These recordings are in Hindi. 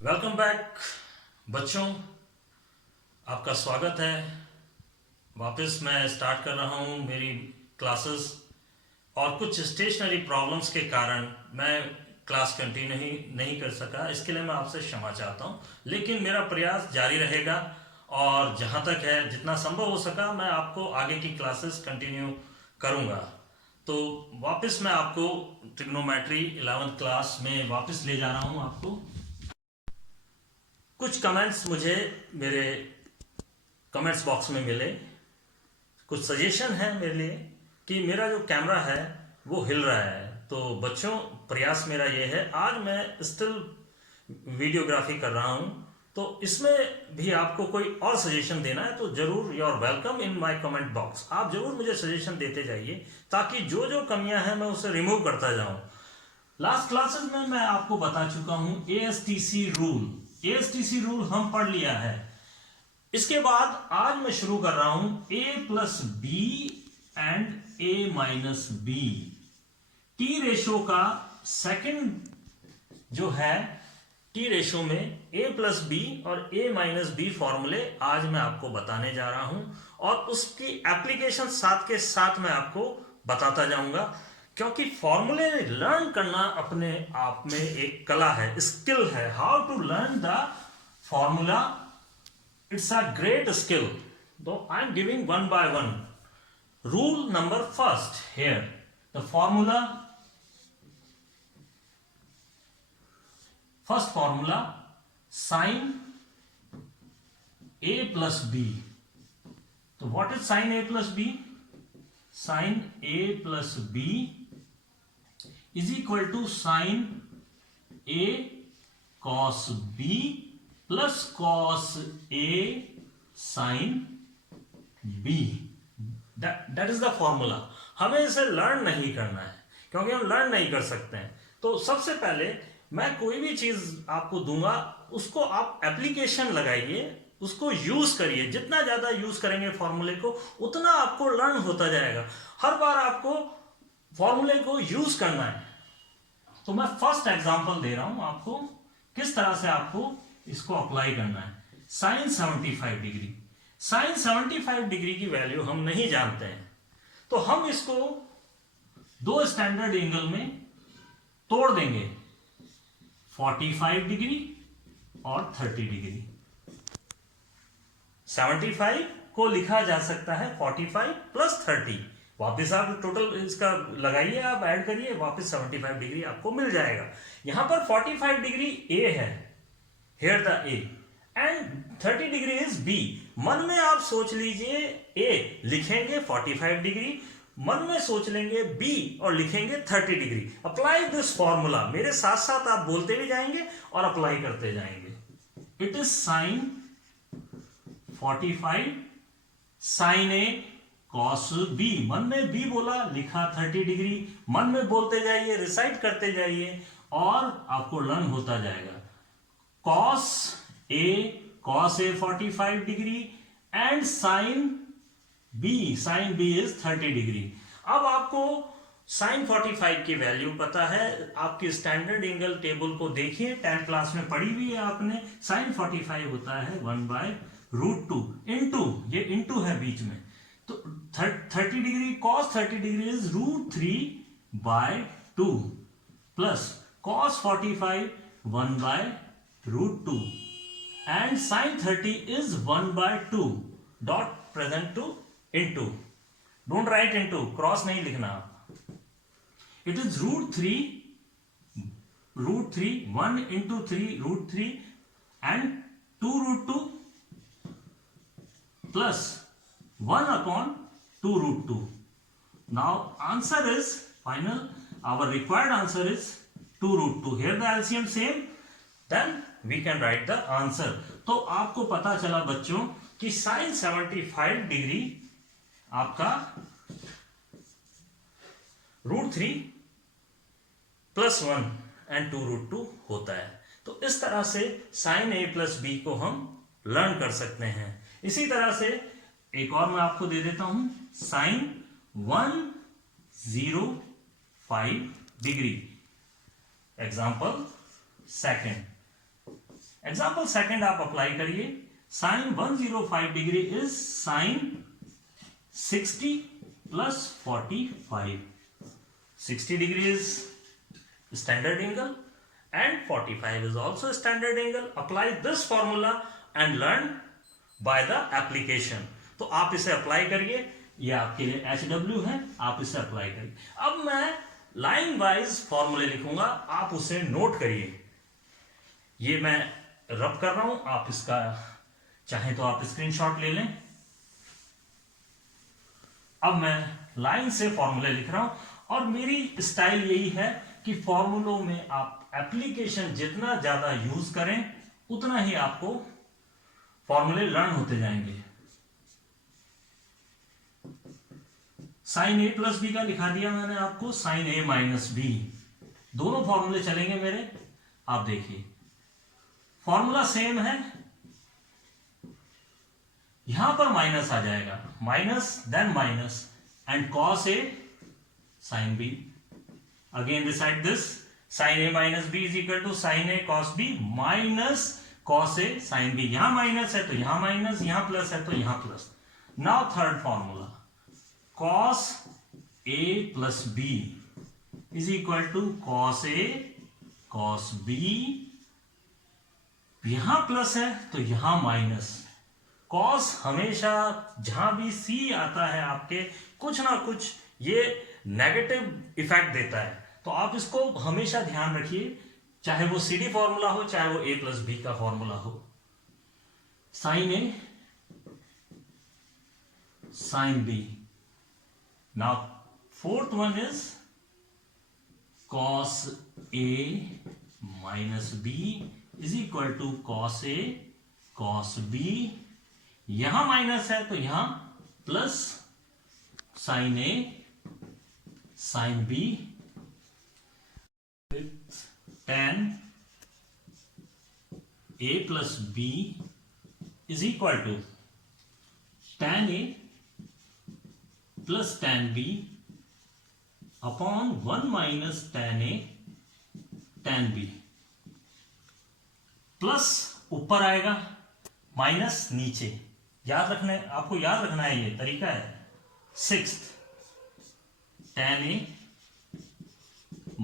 वेलकम बैक बच्चों, आपका स्वागत है। वापस मैं स्टार्ट कर रहा हूँ मेरी क्लासेस और कुछ स्टेशनरी प्रॉब्लम्स के कारण मैं क्लास कंटिन्यू नहीं कर सका। इसके लिए मैं आपसे क्षमा चाहता हूँ, लेकिन मेरा प्रयास जारी रहेगा और जहाँ तक है जितना संभव हो सका मैं आपको आगे की क्लासेस कंटिन्यू करूँगा। तो वापस मैं आपको ट्रिग्नोमेट्री 11th क्लास में वापस ले जा रहा हूँ। आपको कुछ कमेंट्स मुझे मेरे कमेंट्स बॉक्स में मिले, कुछ सजेशन है मेरे लिए कि मेरा जो कैमरा है वो हिल रहा है। तो बच्चों, प्रयास मेरा ये है, आज मैं स्टिल वीडियोग्राफी कर रहा हूँ, तो इसमें भी आपको कोई और सजेशन देना है तो जरूर, you are welcome in my comment box. आप जरूर मुझे सजेशन देते जाइए ताकि जो जो कमियां हैं मैं उसे रिमूव करता जाऊं। लास्ट क्लासेस में मैं आपको बता चुका हूं एएसटीसी रूल। एएसटीसी रूल हम पढ़ लिया है। इसके बाद आज मैं शुरू कर रहा हूं a plus B and a minus B. T ratio का सेकंड जो है, टी रेशो में a प्लस बी और a माइनस बी फॉर्मूले आज मैं आपको बताने जा रहा हूं और उसकी एप्लीकेशन साथ के साथ मैं आपको बताता जाऊंगा, क्योंकि फॉर्मूले लर्न करना अपने आप में एक कला है, स्किल है। How to learn the formula, it's a great skill, though I'm giving one by one. Rule number first here, the formula, first formula, sine a plus b. So what is sine a plus b? Sine a plus b is equal to sine a cos b plus cos A sine B. That is the formula. हमें इसे लर्न नहीं करना है क्योंकि हम लर्न नहीं कर सकते हैं। तो सबसे पहले मैं कोई भी चीज आपको दूंगा, उसको आप एप्लीकेशन लगाइए, उसको यूज करिए। जितना ज्यादा यूज करेंगे फॉर्मूले को उतना आपको लर्न होता जाएगा। हर बार आपको फॉर्मूले को यूज करना है। तो मैं फर्स्ट एग्जांपल दे रहा हूं आपको, किस तरह से आपको इसको अप्लाई करना है। साइन 75 डिग्री, साइन 75 डिग्री की वैल्यू हम नहीं जानते हैं, तो हम इसको दो स्टैंडर्ड एंगल में तोड़ देंगे, 45 डिग्री और 30 डिग्री। 75 को लिखा जा सकता है 45 प्लस 30। वापस आप टोटल इसका लगाइए, आप ऐड करिए, वापस 75 डिग्री आपको मिल जाएगा। यहां पर 45 डिग्री ए है, here the A and 30 degree is B। मन में आप सोच लीजिए A लिखेंगे 45 डिग्री, मन में सोच लेंगे B और लिखेंगे 30 डिग्री। अप्लाई दिस फॉर्मूला, मेरे साथ साथ आप बोलते भी जाएंगे और अप्लाई करते जाएंगे। It is sine 45 sine A cos B। मन में B बोला, लिखा 30 डिग्री, मन में बोलते जाइए, रिसाइट करते जाइए और आपको लर्न होता जाएगा। cos A 45 degree and sin B is 30 degree. अब आपको sin 45 की वैल्यू पता है, आपकी स्टैंडर्ड एंगल टेबल को देखिए, 10th क्लास में पढ़ी हुई है आपने। sin 45 होता है 1/√2 इंटू, ये इंटू है बीच में, तो 30 degree cos 30 degree is √3/2 plus cos 45 1/√2 and sin 30 is 1/2 dot present to into, don't write into, cross नहीं लिखना आप। it is √3 1 into 3 √3 and 2√2 plus 1/2√2। now answer is final, our required answer is 2√2। here the LCM same, then we can write the answer। तो आपको पता चला बच्चों कि sin 75 डिग्री आपका √3 प्लस 1 एंड 2√2 होता है। तो इस तरह से sin A प्लस B को हम लर्न कर सकते हैं। इसी तरह से एक और मैं आपको दे देता हूं, sin 105 degree. Example second, example second आप अप्लाई करिए, sine 105 degree is sine 60 plus 45. 60 degree is standard angle and 45 is also standard angle. Apply this formula and learn by the application. तो आप इसे अप्लाई करिए, ये आपके लिए HW है, आप इसे अप्लाई करिए. अब मैं लाइन वाइज फॉर्मूले लिखूंगा, आप उसे नोट करिए. ये मैं रब कर रहा हूं, आप इसका चाहे तो आप स्क्रीनशॉट ले लें. अब मैं लाइन से फॉर्मूले लिख रहा हूं और मेरी स्टाइल यही है कि फॉर्मूलों में आप एप्लीकेशन जितना ज्यादा यूज करें उतना ही आपको फॉर्मूले लर्न होते जाएंगे. साइन ए प्लस बी का लिखा दिया मैंने आपको, साइन ए माइनस बी, दोनों फॉर्मूले चलेंगे मेरे. आप देखिए फॉर्मूला सेम है, यहां पर माइनस आ जाएगा, minus then minus and cos A sin b. Again recite this, sin a minus b is equal to sin a cos b minus cos a sin b. यहां माइनस है तो यहां माइनस, यहां प्लस है तो यहां plus. Now third formula, cos a plus b is equal to cos a cos b. यहां प्लस है तो यहां माइनस. cos हमेशा जहां भी c आता है आपके कुछ ना कुछ ये नेगेटिव इफेक्ट देता है, तो आप इसको हमेशा ध्यान रखिए, चाहे वो सी डी फॉर्मूला हो चाहे वो ए प्लस बी का फॉर्मूला हो. Sine A sine B. Now fourth one is cos A minus B is equal to cos A cos B. यहां माइनस है तो यहां plus sine A sin b with tan a plus b is equal to tan a plus tan b upon 1 minus tan a tan b. Plus ऊपर आएगा, माइनस नीचे. याद रखना है, आपको याद रखना है, ये तरीका है. Sixth tan a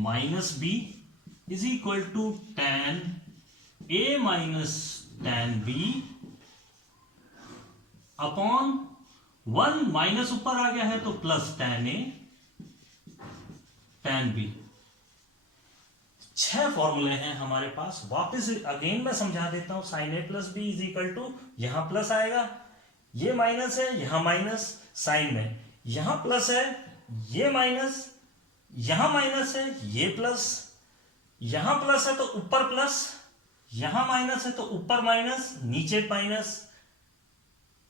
minus b is equal to tan a minus tan b upon 1 minus ऊपर आ गया है तो plus tan a tan b. 6 फॉर्मूले हैं हमारे पास. वापस अगेन मैं समझा देता हूं. Sine A plus B is equal to, यहां प्लस आएगा, ये माइनस है, यहां माइनस, साइन में यहां प्लस है, ये माइनस, यहां माइनस है, ये प्लस, यहां प्लस है तो ऊपर प्लस, यहां माइनस है तो ऊपर माइनस, नीचे माइनस,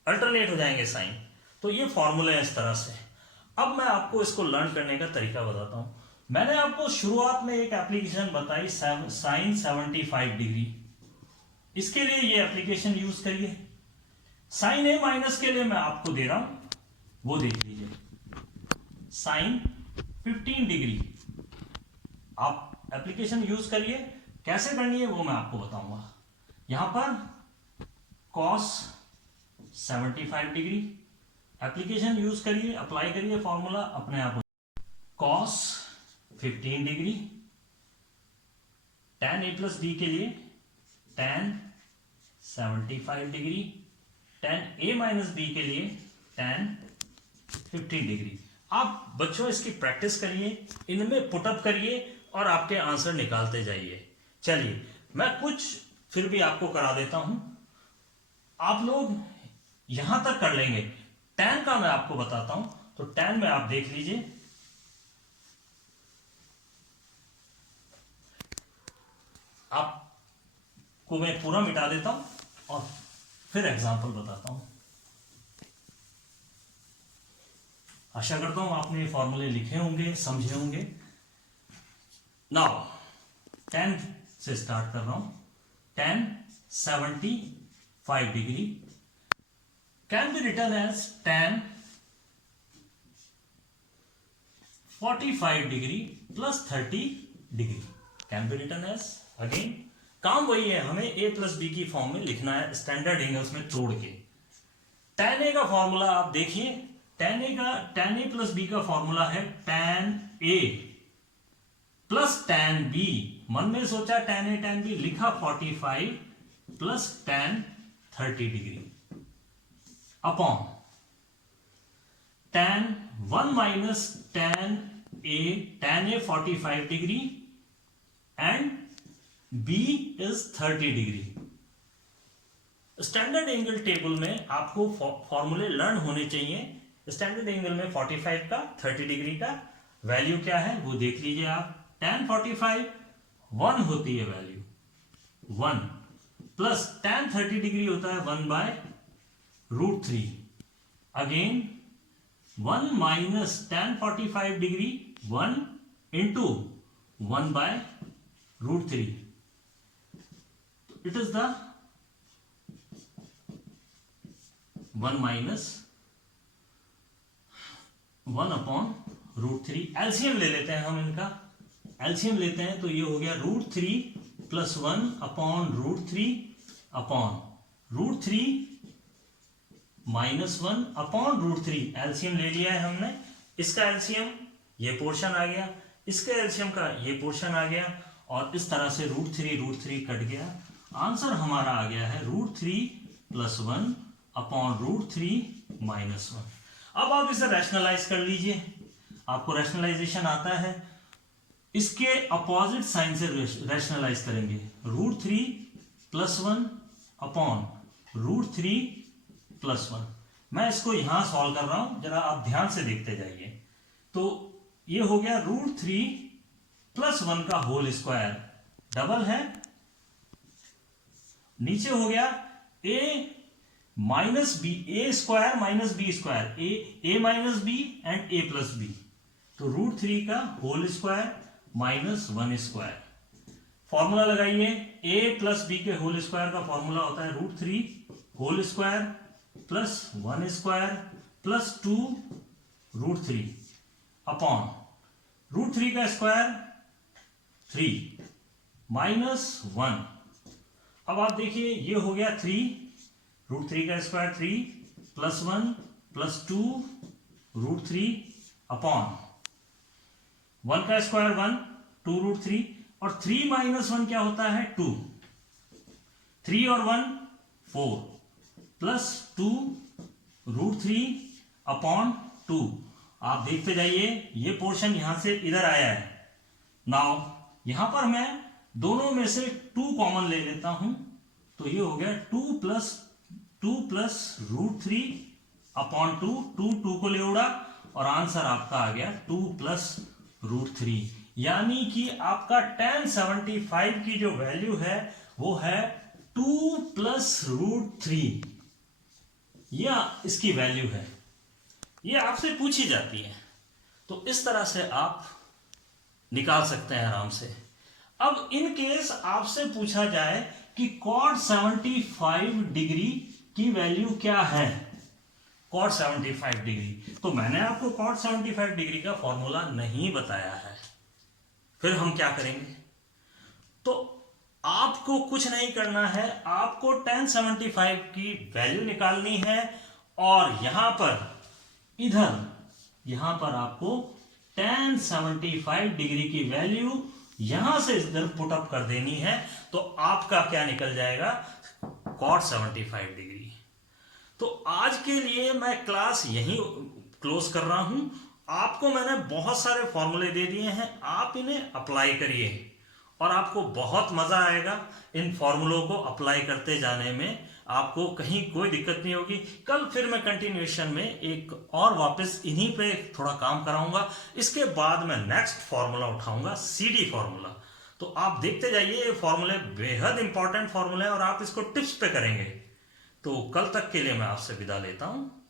अल्टरनेट हो जाएंगे साइन. तो ये फॉर्मूले हैं इस तरह से. अब मैं आपको इसको लर्न करने का तरीका बताता हूं. मैंने आपको शुरुआत में एक एप्लीकेशन बताई, साइन 75 डिग्री. इसके लिए ये एप्लीकेशन यूज करिए. साइन ए माइनस के लिए मैं आपको दे रहा हूं, वो देख लीजिए. साइन 15 डिग्री आप एप्लीकेशन यूज करिए. कैसे करनी है वो मैं आपको बताऊंगा. यहां पर कॉस 75 डिग्री एप्लीकेशन यूज करिए, अप्लाई करिए फॉर्मूला अपने आप. Cos 15 degree, tan a plus B के लिए tan 75 degree, tan a minus B के लिए tan 15 डिग्री. आप बच्चों इसकी प्रैक्टिस करिए, इनमें पुटअप करिए और आपके आंसर निकालते जाइए. चलिए मैं कुछ फिर भी आपको करा देता हूं, आप लोग यहां तक कर लेंगे. tan का मैं आपको बताता हूं. तो tan में आप देख लीजिए, आपको मैं पूरा मिटा देता हूं और फिर एग्जांपल बताता हूं. आशा करता हूं आपने फॉर्मूले लिखे होंगे, समझे होंगे. नाउ tan से स्टार्ट कर रहा हूं. tan 75 degree can be written as tan 45 degree plus 30 degree. Can be written as, again काम वही है, हमें ए प्लस बी की फॉर्म में लिखना है स्टैंडर्ड एंगल्स में तोड़ के। tan ए का फॉर्मूला आप देखिए, tan ए प्लस बी का फॉर्मूला है tan ए प्लस tan बी। मन में सोचा tan ए tan बी, लिखा 45 plus tan 30 degree upon tan 1 minus tan A 45 degree and b is 30 degree. Standard angle table में आपको फॉर्मूले लर्न होने चाहिए। स्टैंडर्ड एंगल में 45 का 30 डिग्री का वैल्यू क्या है वो देख लीजिए आप। tan 45 1 होती है वैल्यू 1 प्लस tan 30 डिग्री होता है 1/√3। Again 1 minus tan 45 degree 1 into 1/√3। It is the 1 minus 1/√3। LCM ले लेते हैं हम इनका, एलसीएम लेते हैं तो ये हो गया √3 प्लस 1/√3 अपॉन √3 माइनस 1/√3। एलसीएम ले लिया है हमने, इसका एलसीएम ये पोर्शन आ गया, इसके एलसीएम का ये पोर्शन आ गया, और इस तरह से √3 कट गया। आंसर हमारा आ गया है √3 प्लस 1/√3 माइनस 1। अब आप इसे रैशनलाइज कर लीजिए, आपको रैशनलाइजेशन आता है। इसके अपोजिट साइन से रैशनलाइज करेंगे, √3 प्लस 1/√3 प्लस 1। मैं इसको यहां सॉल्व कर रहा हूं, जरा आप ध्यान से देखते जाइए। तो ये हो गया √3 प्लस 1 का होल स्क्वायर, डबल है, नीचे हो गया a minus B, A square minus B square, A minus B and A plus B. तो √3 का whole square minus 1 square. Formula लगाइए, a प्लस बी के होल स्क्वायर का फॉर्मूला होता है √3 whole square plus 1 square plus 2√3 upon √3 का स्क्वायर 3 माइनस 1। अब आप देखिए ये हो गया 3, √3 का स्क्वायर 3 प्लस 1 प्लस 2√3 अपॉन 1 का स्क्वायर 1 2√3, और 3 माइनस 1 क्या होता है 2, 3 और 1 4 प्लस 2√3 अपॉन 2। आप देखते जाइए ये पोर्शन यहां से इधर आया है। नाउ यहां पर मैं दोनों में से 2 कॉमन ले लेता हूं, तो ये हो गया 2 प्लस √3 अपॉन 2 को ले उड़ा, और आंसर आपका आ गया 2 प्लस √3। यानी कि आपका tan 75 की जो वैल्यू है वो है 2 प्लस √3, यह इसकी वैल्यू है। ये आपसे पूछी जाती है, तो इस तरह से आप निकाल सकते हैं आराम से। अब इन केस आपसे पूछा जाए कि cot 75 डिग्री की वैल्यू क्या है, cot 75 डिग्री, तो मैंने आपको cot 75 डिग्री का फॉर्मूला नहीं बताया है। फिर हम क्या करेंगे, तो आपको कुछ नहीं करना है, आपको tan 75 की वैल्यू निकालनी है, और यहां पर यहां पर आपको tan 75 डिग्री की वैल्यू यहां से इधर पुट अप कर देनी है, तो आपका क्या निकल जाएगा cot 75 डिग्री। तो आज के लिए मैं क्लास यहीं क्लोज कर रहा हूं। आपको मैंने बहुत सारे फॉर्मूले दे दिए हैं, आप इन्हें अप्लाई करिए और आपको बहुत मजा आएगा। इन फॉर्मूलों को अप्लाई करते जाने में आपको कहीं कोई दिक्कत नहीं होगी। कल फिर मैं कंटिन्यूएशन में एक और वापस इन्हीं पे थोड़ा काम कराऊंगा। इसके बाद मैं नेक्स्ट फॉर्मूला उठाऊंगा, CD फॉर्मूला। तो आप देखते जाइए, ये फॉर्मूले बेहद इंपॉर्टेंट फॉर्मूले हैं और आप इसको टिप्स पे करेंगे। तो कल तक के लिए मैं आपसे विदा लेता हूं।